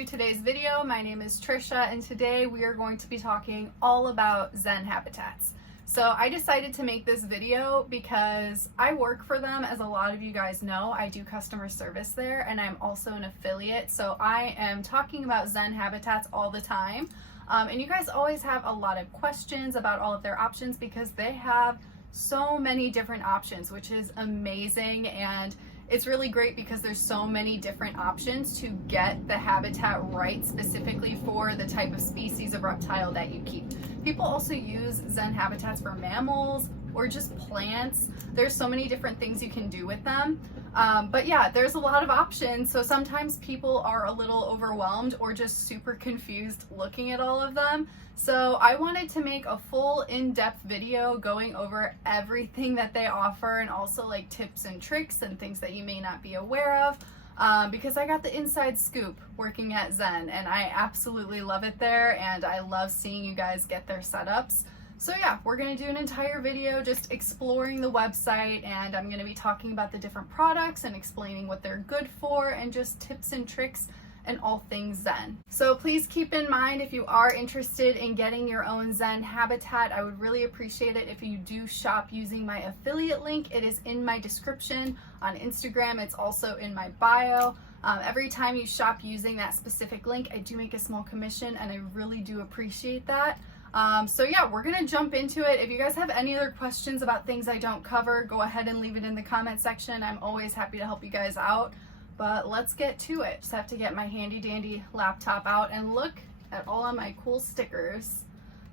to today's video. My name is Trisha and today we are going to be talking all about Zen Habitats. So I decided to make this video because I work for them, as a lot of you guys know. I do customer service there and I'm also an affiliate, so I am talking about Zen Habitats all the time. And you guys always have a lot of questions about all of their options because they have so many different options, which is amazing. And it's really great because there's so many different options to get the habitat right specifically for the type of species of reptile that you keep. People also use Zen Habitats for mammals or just plants. There's so many different things you can do with them. But yeah, there's a lot of options. So sometimes people are a little overwhelmed or just super confused looking at all of them. So I wanted to make a full in-depth video going over everything that they offer and also like tips and tricks and things that you may not be aware of. Because I got the inside scoop working at Zen and I absolutely love it there and I love seeing you guys get their setups. So yeah, we're going to do an entire video just exploring the website, and I'm going to be talking about the different products and explaining what they're good for and just tips and tricks and all things Zen. So please keep in mind, if you are interested in getting your own Zen habitat, I would really appreciate it if you do shop using my affiliate link. It is in my description on Instagram. It's also in my bio. Every time you shop using that specific link, I do make a small commission and I really do appreciate that. So yeah, we're gonna jump into it. If you guys have any other questions about things I don't cover, go ahead and leave it in the comment section. I'm always happy to help you guys out, but let's get to it. Just have to get my handy dandy laptop out and look at all of my cool stickers.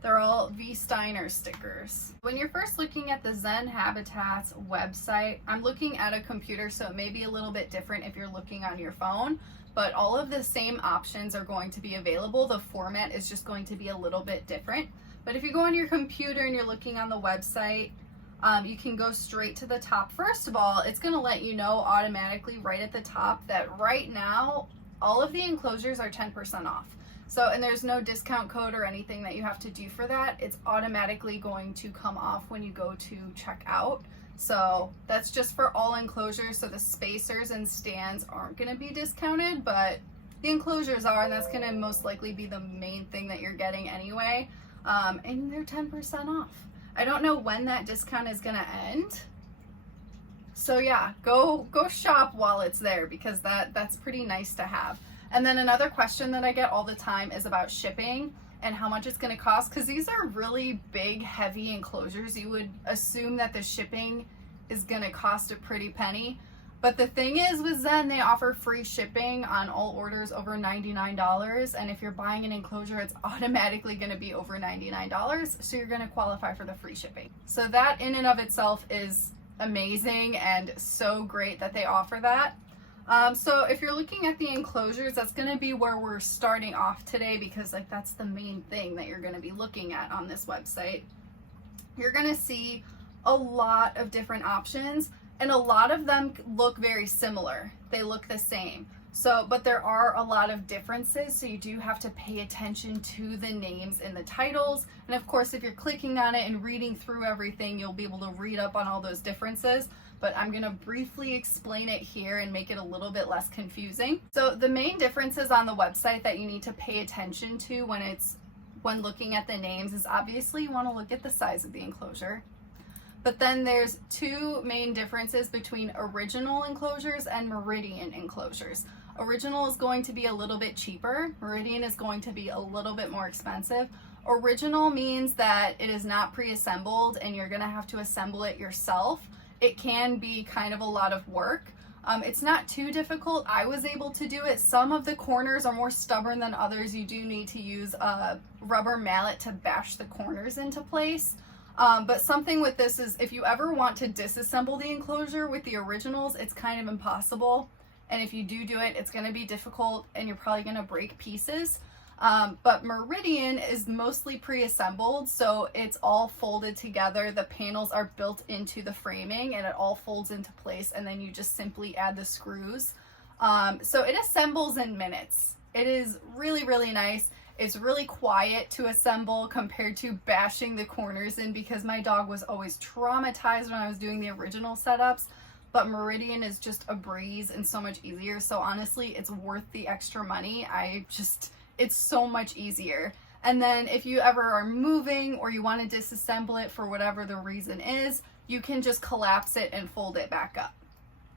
They're all V. Steiner stickers. When you're first looking at the Zen Habitats website, I'm looking at a computer, so it may be a little bit different if you're looking on your phone, but all of the same options are going to be available. The format is just going to be a little bit different. But if you go on your computer and you're looking on the website, you can go straight to the top. First of all, it's going to let you know automatically right at the top that right now all of the enclosures are 10% off. So, and there's no discount code or anything that you have to do for that. It's automatically going to come off when you go to check out. So that's just for all enclosures. So the spacers and stands aren't going to be discounted, but the enclosures are, and that's going to most likely be the main thing that you're getting anyway. And they're 10% off. I don't know when that discount is going to end. So yeah, go shop while it's there because that's pretty nice to have. And then another question that I get all the time is about shipping and how much it's going to cost, because these are really big, heavy enclosures. You would assume that the shipping is going to cost a pretty penny. But the thing is, with Zen, they offer free shipping on all orders over $99. And if you're buying an enclosure, it's automatically going to be over $99. So you're going to qualify for the free shipping. So that in and of itself is amazing and so great that they offer that. So if you're looking at the enclosures, that's going to be where we're starting off today, because like that's the main thing that you're going to be looking at on this website. You're going to see a lot of different options and a lot of them look very similar. They look the same. So, but there are a lot of differences, so you do have to pay attention to the names in the titles. And of course, if you're clicking on it and reading through everything, you'll be able to read up on all those differences. But I'm going to briefly explain it here and make it a little bit less confusing. So the main differences on the website that you need to pay attention to when looking at the names is, obviously you want to look at the size of the enclosure. But then there's two main differences between original enclosures and Meridian enclosures. Original is going to be a little bit cheaper. Meridian is going to be a little bit more expensive. Original means that it is not pre-assembled and you're going to have to assemble it yourself. It can be kind of a lot of work. It's not too difficult. I was able to do it. Some of the corners are more stubborn than others. You do need to use a rubber mallet to bash the corners into place. But something with this is, if you ever want to disassemble the enclosure with the originals, it's kind of impossible. And if you do it, it's going to be difficult and you're probably going to break pieces. But Meridian is mostly pre-assembled, so it's all folded together. The panels are built into the framing and it all folds into place, and then you just simply add the screws. So it assembles in minutes. It is really, really nice. It's really quiet to assemble compared to bashing the corners in, because my dog was always traumatized when I was doing the original setups. but Meridian is just a breeze and so much easier. So honestly, it's worth the extra money. It's so much easier. And then if you ever are moving or you want to disassemble it for whatever the reason is, you can just collapse it and fold it back up,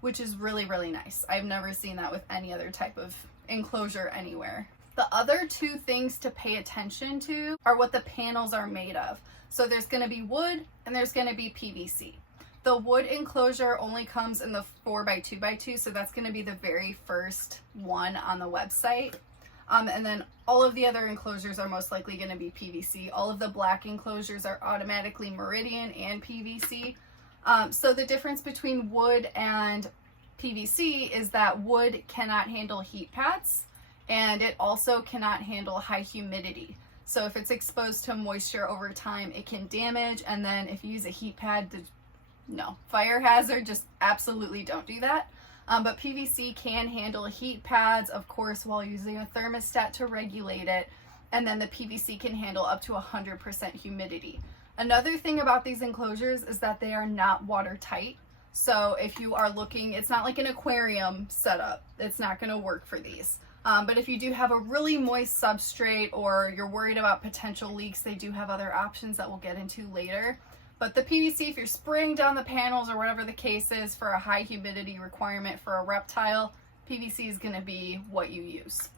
which is really, really nice. I've never seen that with any other type of enclosure anywhere. The other two things to pay attention to are what the panels are made of. So there's going to be wood and there's going to be PVC. The wood enclosure only comes in the 4x2x2, so that's going to be the very first one on the website. And then all of the other enclosures are most likely going to be PVC. All of the black enclosures are automatically Meridian and PVC. So the difference between wood and PVC is that wood cannot handle heat pads, and it also cannot handle high humidity. So if it's exposed to moisture over time, it can damage. And then if you use a heat pad, no, fire hazard, just absolutely don't do that. But PVC can handle heat pads, of course, while using a thermostat to regulate it. And then the PVC can handle up to 100% humidity. Another thing about these enclosures is that they are not watertight. So if you are looking, it's not like an aquarium setup. It's not going to work for these. But if you do have a really moist substrate or you're worried about potential leaks, they do have other options that we'll get into later. But the PVC, if you're spraying down the panels or whatever the case is for a high humidity requirement for a reptile, PVC is going to be what you use.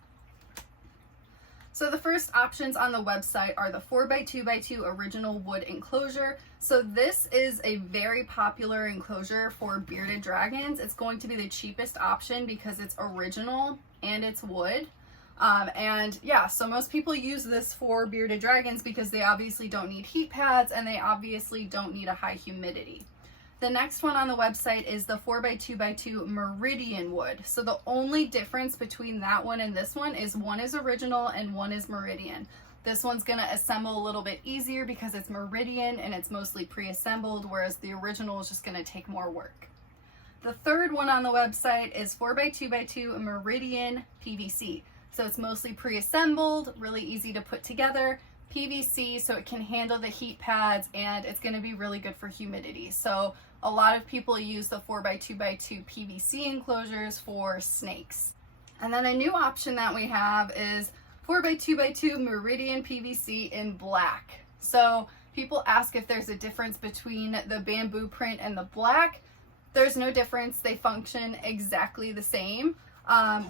So the first options on the website are the 4x2x2 original wood enclosure. So this is a very popular enclosure for bearded dragons. It's going to be the cheapest option because it's original and it's wood. And yeah, so most people use this for bearded dragons because they obviously don't need heat pads and they obviously don't need a high humidity. The next one on the website is the 4x2x2 Meridian wood. So the only difference between that one and this one is original and one is Meridian. This one's going to assemble a little bit easier because it's Meridian and it's mostly pre-assembled, whereas the original is just going to take more work. The third one on the website is 4x2x2 Meridian PVC. So it's mostly pre-assembled, really easy to put together, PVC, so it can handle the heat pads, and it's going to be really good for humidity. So a lot of people use the 4x2x2 PVC enclosures for snakes. And then a new option that we have is 4x2x2 Meridian PVC in black. So people ask if there's a difference between the bamboo print and the black. There's no difference. They function exactly the same.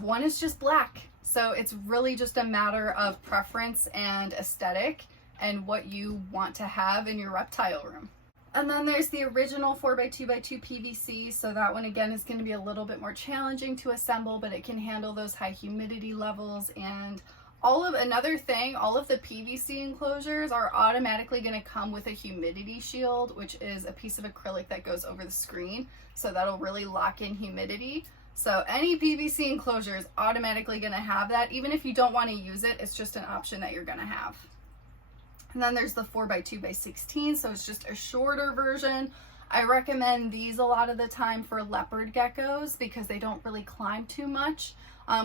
One is just black. So it's really just a matter of preference and aesthetic and what you want to have in your reptile room. And then there's the original 4x2x2 PVC. So that one again is going to be a little bit more challenging to assemble, but it can handle those high humidity levels. And another thing, all of the PVC enclosures are automatically going to come with a humidity shield, which is a piece of acrylic that goes over the screen. So that'll really lock in humidity. So any PVC enclosure is automatically going to have that. Even if you don't want to use it, it's just an option that you're going to have. And then there's the 4x2x16, so it's just a shorter version. I recommend these a lot of the time for leopard geckos because they don't really climb too much.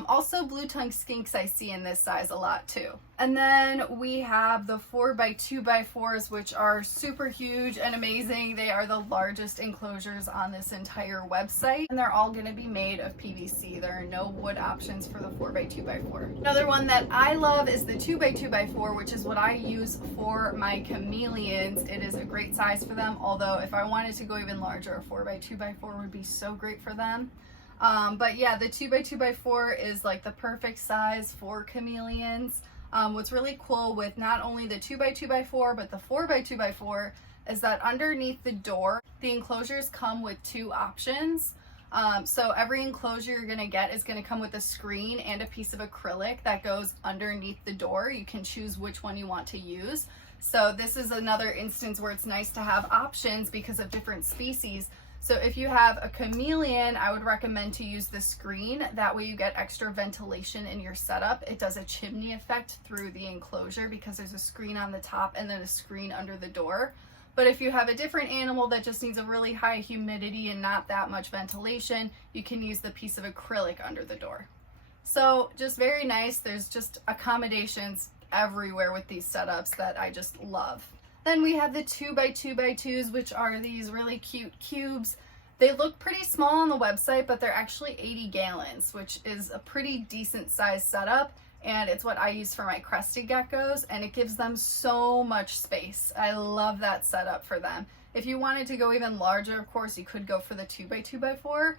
Also blue-tongued skinks I see in this size a lot too. And then we have the 4x2x4s, which are super huge and amazing. They are the largest enclosures on this entire website, and they're all going to be made of PVC. There are no wood options for the 4x2x4. Another one that I love is the 2x2x4, which is what I use for my chameleons. It is a great size for them, although if I wanted to go even larger, a 4x2x4 would be so great for them. But yeah, the 2x2x4 is like the perfect size for chameleons. What's really cool with not only the 2x2x4 but the 4x2x4 is that underneath the door, the enclosures come with two options. So every enclosure you're going to get is going to come with a screen and a piece of acrylic that goes underneath the door. You can choose which one you want to use. So this is another instance where it's nice to have options because of different species. So if you have a chameleon, I would recommend to use the screen. That way you get extra ventilation in your setup. It does a chimney effect through the enclosure because there's a screen on the top and then a screen under the door. But if you have a different animal that just needs a really high humidity and not that much ventilation, you can use the piece of acrylic under the door. So just very nice. There's just accommodations everywhere with these setups that I just love. Then we have the 2x2x2s, which are these really cute cubes. They look pretty small on the website, but they're actually 80 gallons, which is a pretty decent size setup. And it's what I use for my crested geckos, and it gives them so much space. I love that setup for them. If you wanted to go even larger, of course, you could go for the 2x2x4.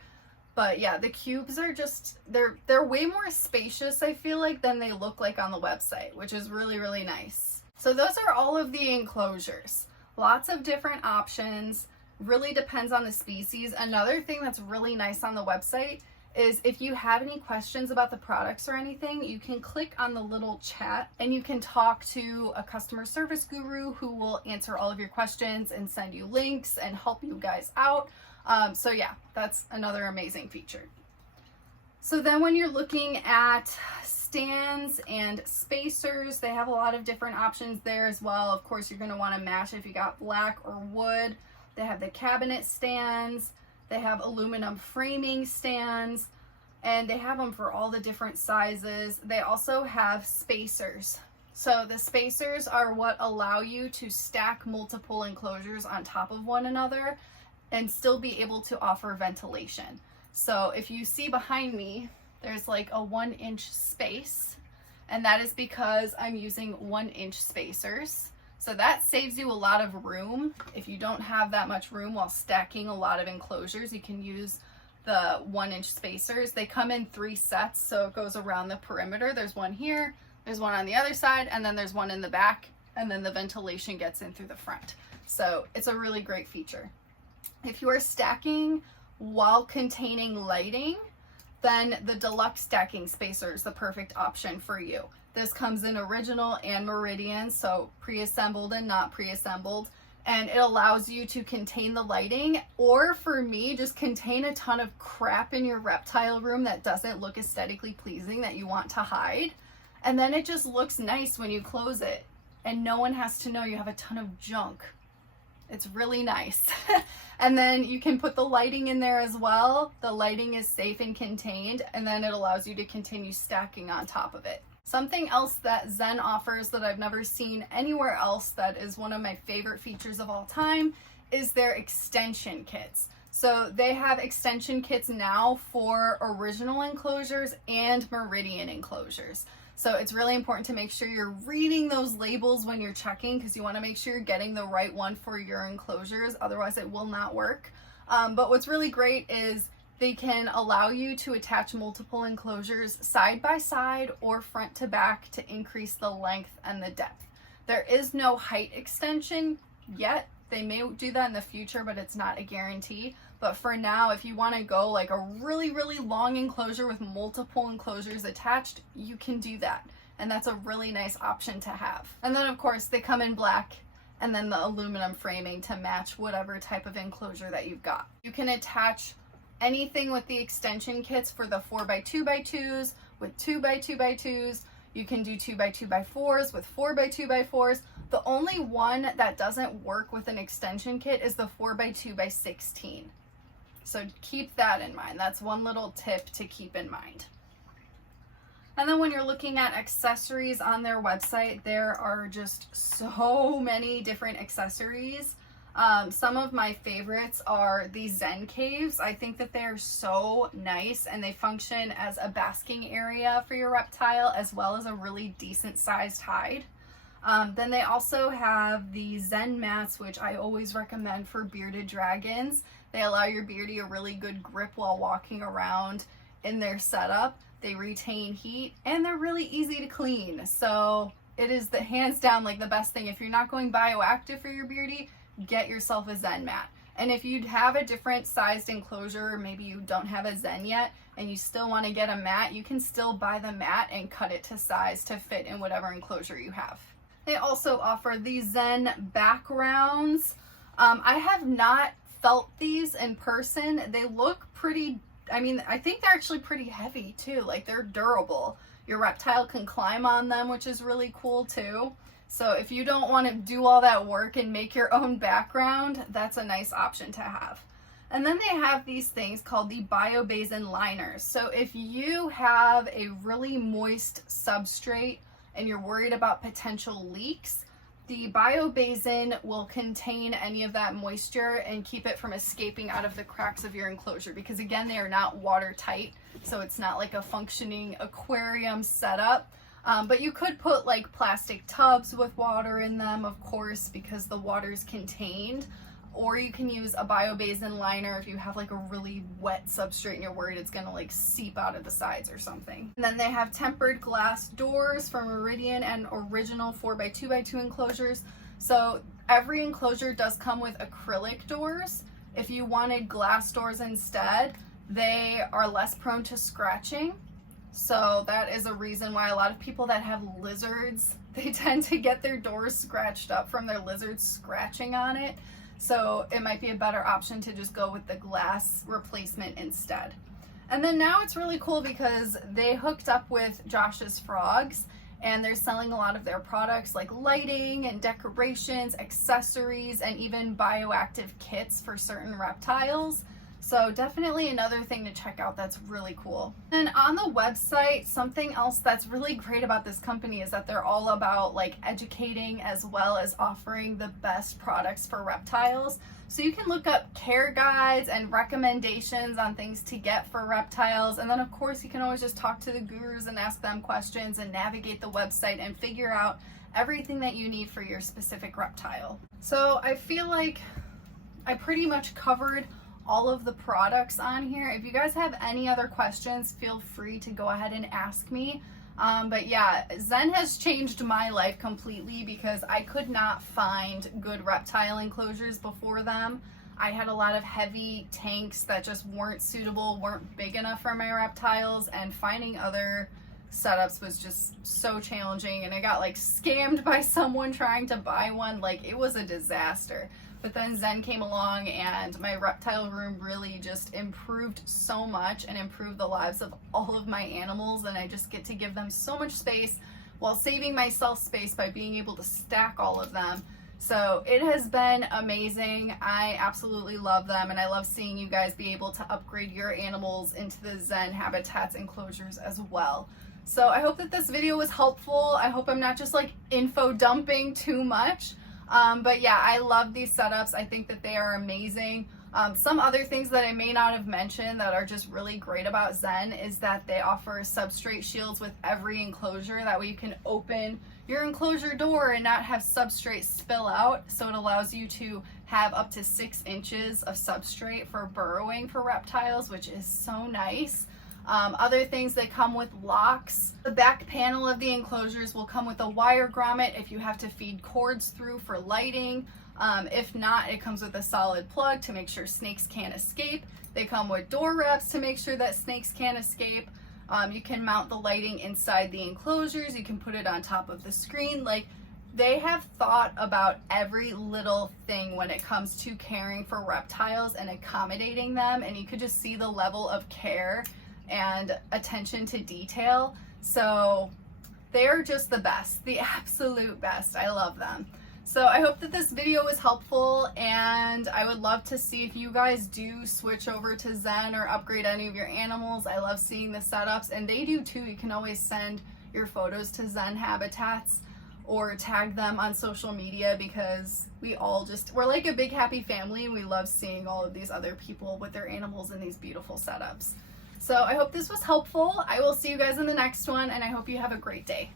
But yeah, the cubes are just, they're way more spacious, I feel like, than they look like on the website, which is really, really nice. So those are all of the enclosures. Lots of different options. Really depends on the species. Another thing that's really nice on the website is if you have any questions about the products or anything, you can click on the little chat and you can talk to a customer service guru who will answer all of your questions and send you links and help you guys out. So yeah, that's another amazing feature. So then when you're looking at stands and spacers, they have a lot of different options there as well. Of course, you're going to want to match if you got black or wood. They have the cabinet stands, they have aluminum framing stands, and they have them for all the different sizes. They also have spacers. So the spacers are what allow you to stack multiple enclosures on top of one another and still be able to offer ventilation. So if you see behind me, there's like a 1-inch space, and that is because I'm using 1-inch spacers. So that saves you a lot of room. If you don't have that much room while stacking a lot of enclosures, you can use the 1-inch spacers. They come in 3 sets, so it goes around the perimeter. There's one here, there's one on the other side, and then there's one in the back, and then the ventilation gets in through the front. So it's a really great feature. If you are stacking while containing lighting, then the deluxe stacking spacer is the perfect option for you. This comes in original and Meridian, so pre-assembled and not pre-assembled, and it allows you to contain the lighting, or for me, just contain a ton of crap in your reptile room that doesn't look aesthetically pleasing that you want to hide, and then it just looks nice when you close it, and no one has to know you have a ton of junk. It's really nice. And then you can put the lighting in there as well. The lighting is safe and contained, and then it allows you to continue stacking on top of it. Something else that Zen offers that I've never seen anywhere else that is one of my favorite features of all time is their extension kits. So they have extension kits now for original enclosures and Meridian enclosures. So it's really important to make sure you're reading those labels when you're checking, because you want to make sure you're getting the right one for your enclosures, otherwise it will not work. But what's really great is they can allow you to attach multiple enclosures side by side or front to back to increase the length and the depth. There is no height extension yet. They may do that in the future, but it's not a guarantee. But for now, if you want to go like a really, really long enclosure with multiple enclosures attached, you can do that. And that's a really nice option to have. And then of course they come in black and then the aluminum framing to match whatever type of enclosure that you've got. You can attach anything with the extension kits for the 4x2x2s, with 2x2x2s. You can do 2x2x4s with 4x2x4s. The only one that doesn't work with an extension kit is the 4x2x16. So keep that in mind. That's one little tip to keep in mind. And then when you're looking at accessories on their website, there are just so many different accessories. Some of my favorites are the Zen caves. I think that they're so nice and they function as a basking area for your reptile as well as a really decent sized hide. Then they also have the Zen mats, which I always recommend for bearded dragons. They allow your beardie a really good grip while walking around in their setup. They retain heat and they're really easy to clean. So it is the hands down like the best thing. If you're not going bioactive for your beardie, get yourself a Zen mat. And if you have a different sized enclosure, or maybe you don't have a Zen yet and you still want to get a mat, you can still buy the mat and cut it to size to fit in whatever enclosure you have. They also offer the Zen backgrounds. I have not felt these in person. They look pretty, I think they're actually pretty heavy too. Like they're durable. Your reptile can climb on them, which is really cool too. So if you don't want to do all that work and make your own background, that's a nice option to have. And then they have these things called the BioBasin liners. So if you have a really moist substrate and you're worried about potential leaks, The biobasin will contain any of that moisture and keep it from escaping out of the cracks of your enclosure, because again, they are not watertight, so it's not like a functioning aquarium setup. But you could put like plastic tubs with water in them, of course, because the water is contained. Or you can use a biobasin liner if you have like a really wet substrate and you're worried it's gonna like seep out of the sides or something. And then they have tempered glass doors for Meridian and original 4x2x2 enclosures. So every enclosure does come with acrylic doors. If you wanted glass doors instead, they are less prone to scratching. So that is a reason why a lot of people that have lizards, they tend to get their doors scratched up from their lizards scratching on it. So it might be a better option to just go with the glass replacement instead. And then now it's really cool because they hooked up with Josh's Frogs, and they're selling a lot of their products like lighting and decorations, accessories, and even bioactive kits for certain reptiles. So definitely another thing to check out that's really cool. And on the website, something else that's really great about this company is that they're all about like educating as well as offering the best products for reptiles. So you can look up care guides and recommendations on things to get for reptiles. And then of course you can always just talk to the gurus and ask them questions and navigate the website and figure out everything that you need for your specific reptile. So I feel like I pretty much covered all of the products on here. If you guys have any other questions, feel free to go ahead and ask me. But yeah, Zen has changed my life completely because I could not find good reptile enclosures before them. I had a lot of heavy tanks that just weren't suitable, weren't big enough for my reptiles, and finding other setups was just so challenging, and I got like scammed by someone trying to buy one. Like, it was a disaster. But then Zen came along and my reptile room really just improved so much and improved the lives of all of my animals, and I just get to give them so much space while saving myself space by being able to stack all of them. So it has been amazing. I absolutely love them, and I love seeing you guys be able to upgrade your animals into the Zen Habitats enclosures as well. So I hope that this video was helpful. I hope I'm not just like info dumping too much. But yeah, I love these setups. I think that they are amazing. Some other things that I may not have mentioned that are just really great about Zen is that they offer substrate shields with every enclosure. That way you can open your enclosure door and not have substrate spill out. So it allows you to have up to 6 inches of substrate for burrowing for reptiles, which is so nice. Other things, they come with locks. The back panel of the enclosures will come with a wire grommet if you have to feed cords through for lighting. If not, it comes with a solid plug to make sure snakes can't escape. They come with door wraps to make sure that snakes can't escape. You can mount the lighting inside the enclosures. You can put it on top of the screen. Like, they have thought about every little thing when it comes to caring for reptiles and accommodating them, and you could just see the level of care and attention to detail. So they're just the best, the absolute best. I love them. So I hope that this video was helpful, and I would love to see if you guys do switch over to Zen or upgrade any of your animals. I love seeing the setups, and they do too. You can always send your photos to Zen Habitats or tag them on social media, because we're like a big happy family, and we love seeing all of these other people with their animals in these beautiful setups. So I hope this was helpful. I will see you guys in the next one, and I hope you have a great day.